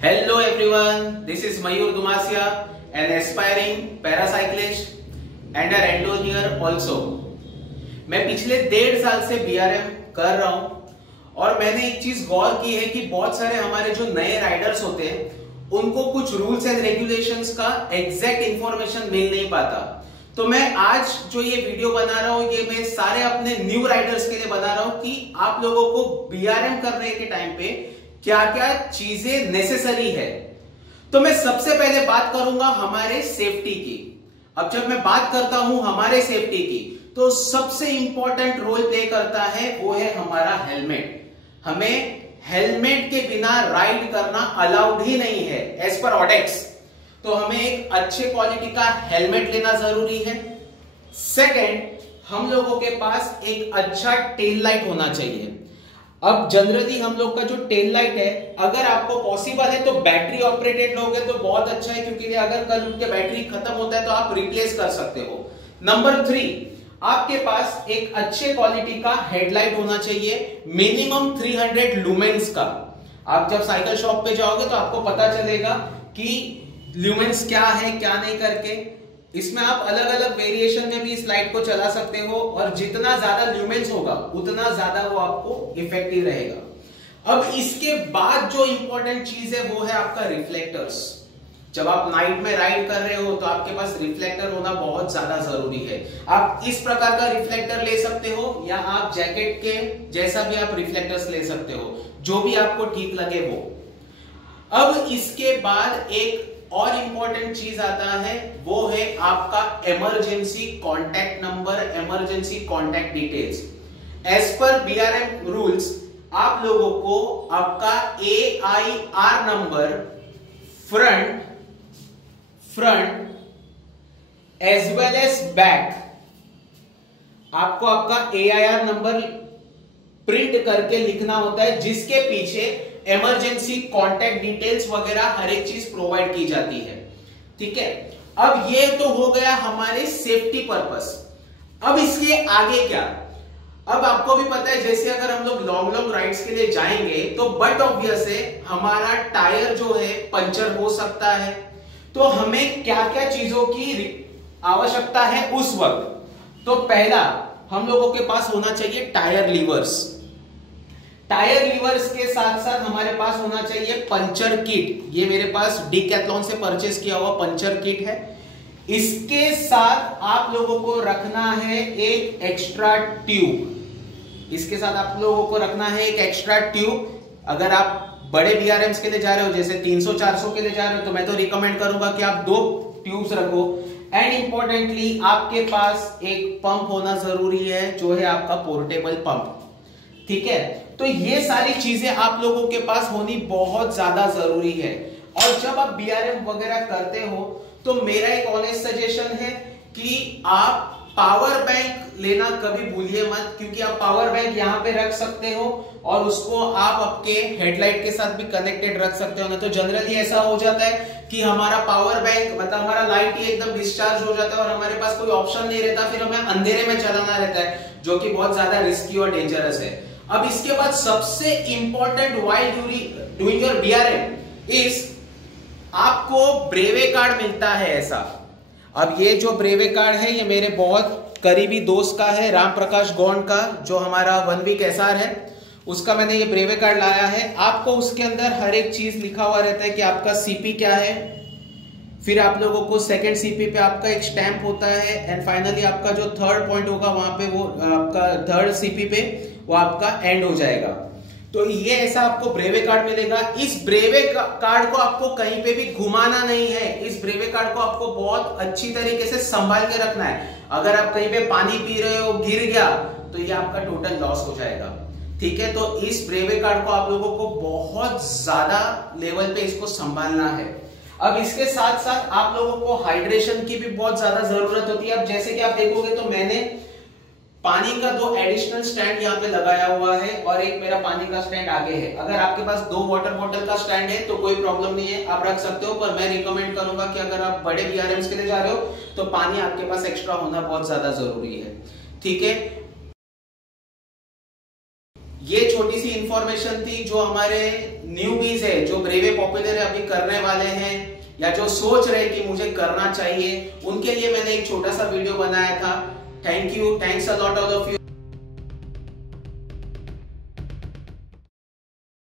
Hello everyone, this is Mayur Dumasia, an aspiring paracyclist and an engineer also. मैं पिछले 1.5 साल से BRM कर रहा हूं और मैंने एक चीज गौर की है कि बहुत सारे हमारे जो नए राइडर्स होते हैं उनको कुछ रूल्स एंड रेगुलेशंस का एग्जैक्ट इंफॉर्मेशन मिल नहीं पाता। तो मैं आज जो ये वीडियो बना रहा हूं ये मैं सारे अपने न्यू राइडर्स के लिए बना रहा हूं कि आप लोगों को BRM करने के टाइम पे क्या क्या चीजें नेसेसरी है। तो मैं सबसे पहले बात करूंगा हमारे सेफ्टी की। अब जब मैं बात करता हूं हमारे सेफ्टी की तो सबसे इंपॉर्टेंट रोल प्ले करता है वो है हमारा हेलमेट। हमें हेलमेट के बिना राइड करना अलाउड ही नहीं है एज पर ऑडेक्स। तो हमें एक अच्छे क्वालिटी का हेलमेट लेना जरूरी है। सेकंड, हम लोगों के पास एक अच्छा टेल लाइट होना चाहिए। अब जनरली हम लोग का जो टेल लाइट है अगर आपको पॉसिबल है तो बैटरी ऑपरेटेड लोगे तो बहुत अच्छा है, क्योंकि अगर कल उठ के बैटरी खत्म होता है तो आप रिप्लेस कर सकते हो। नंबर 3, आपके पास एक अच्छे क्वालिटी का हेडलाइट होना चाहिए, मिनिमम 300 लुमेंस का। आप जब साइकिल शॉप पे जाओगे तो आपको पता चलेगा कि ल्यूमेंस क्या है क्या नहीं करके। इसमें आप अलग अलग वेरिएशन में भी इस लाइट को चला सकते हो और जितना ज्यादा ल्यूमेंस होगा उतना ज्यादा वो आपको इफेक्टिव रहेगा। अब इसके बाद जो इंपॉर्टेंट चीज है वो है आपका रिफ्लेक्टर्स। जब आप नाइट में राइड कर रहे हो तो आपके पास रिफ्लेक्टर होना बहुत ज्यादा जरूरी है। आप इस प्रकार का रिफ्लेक्टर ले सकते हो या आप जैकेट के जैसा भी आप रिफ्लेक्टर्स ले सकते हो, जो भी आपको ठीक लगे वो। अब इसके बाद एक और इंपॉर्टेंट चीज आता है वो है आपका emergency contact number, emergency contact details. As per BRM rules आप लोगों को आपका AIR number front as well as back, आपको आपका AIR नंबर प्रिंट करके लिखना होता है, जिसके पीछे इमरजेंसी कॉन्टैक्ट डिटेल्स वगैरह हर एक चीज प्रोवाइड की जाती है। ठीक है, अब ये तो हो गया हमारे सेफ्टी पर्पस। अब इसके आगे क्या? अब आपको भी पता है जैसे अगर हम लोग लॉन्ग राइड्स के लिए जाएंगे तो बट ऑब्वियस है हमारा टायर जो है पंचर हो सकता है। तो हमें क्या क्या चीजों की आवश्यकता है उस वक्त? तो पहला, हम लोगों के पास होना चाहिए टायर लीवर्स। टायर लीवर्स के साथ साथ हमारे पास होना चाहिए पंचर किट। ये मेरे पास डिकैथलॉन से परचेस किया हुआ पंचर किट है। इसके साथ आप लोगों को रखना है एक एक्स्ट्रा ट्यूब। इसके साथ आप लोगों को रखना है एक एक्स्ट्रा ट्यूब। अगर आप बड़े BRMs के लिए जा रहे हो जैसे 300-400 के लिए जा रहे हो तो मैं तो रिकमेंड करूंगा कि आप 2 ट्यूब्स रखो। एंड इंपॉर्टेंटली आपके पास एक पंप होना जरूरी है जो है आपका पोर्टेबल पंप। ठीक है, तो ये सारी चीजें आप लोगों के पास होनी बहुत ज्यादा जरूरी है। और जब आप BRM वगैरह करते हो तो मेरा एक ऑनेस्ट सजेशन है कि आप पावर बैंक लेना कभी भूलिए मत, क्योंकि आप पावर बैंक यहां पे रख सकते हो और उसको आप आपके हेडलाइट के साथ भी कनेक्टेड रख सकते हो। ना तो जनरली ऐसा हो जाता है कि हमारा पावर बैंक मतलब हमारा लाइट ही एकदम डिस्चार्ज हो जाता है और हमारे पास कोई ऑप्शन नहीं रहता, फिर हमें अंधेरे में चलाना रहता है, जो कि बहुत ज्यादा रिस्की और डेंजरस है। अब इसके बाद सबसे important while doing your BRM is आपको ब्रेवे कार्ड मिलता है ऐसा। अब ये जो ब्रेवे कार्ड है ये मेरे बहुत करीबी दोस्त का है, राम प्रकाश गौंड का, जो हमारा 1 वीक SR है, उसका मैंने ये ब्रेवे कार्ड लाया है। आपको उसके अंदर हर एक चीज लिखा हुआ रहता है कि आपका CP क्या है, फिर आप लोगों को सेकंड CP पे आपका एक स्टैंप होता है एंड फाइनली आपका जो थर्ड पॉइंट होगा वहां पे वो आपका थर्ड CP पे वो आपका एंड हो जाएगा। तो ये ऐसा आपको ब्रेवे कार्ड मिलेगा। इस ब्रेवे कार्ड को आपको कहीं पे भी घुमाना नहीं है। इस ब्रेवे कार्ड को आपको बहुत अच्छी तरीके से संभाल के रखना है। अगर आप कहीं पे पानी पी रहे हो, गिर गया तो ये आपका टोटल लॉस हो जाएगा। ठीक है, तो इस ब्रेवे कार्ड को आप लोगों को बहुत ज्यादा लेवल पे इसको संभालना है। अब इसके साथ साथ आप लोगों को हाइड्रेशन की भी बहुत ज्यादा जरूरत होती है। अब जैसे कि आप देखोगे तो मैंने पानी का 2 एडिशनल स्टैंड यहाँ पे लगाया हुआ है और एक मेरा पानी का स्टैंड आगे है। अगर आपके पास 2 वाटर बॉटल का स्टैंड है तो कोई प्रॉब्लम नहीं है, आप रख सकते हो, पर मैं रिकमेंड करूंगा कि अगर आप बड़े BRMs के लिए जा रहे हो तो पानी आपके पास एक्स्ट्रा होना बहुत ज्यादा जरूरी है। ठीक है, ये छोटी सी इंफॉर्मेशन थी जो हमारे न्यूबीज है, जो ब्रेवे पॉपुलर अभी करने वाले हैं या जो सोच रहे कि मुझे करना चाहिए, उनके लिए मैंने एक छोटा सा वीडियो बनाया था। Thank you, thanks a lot all of you.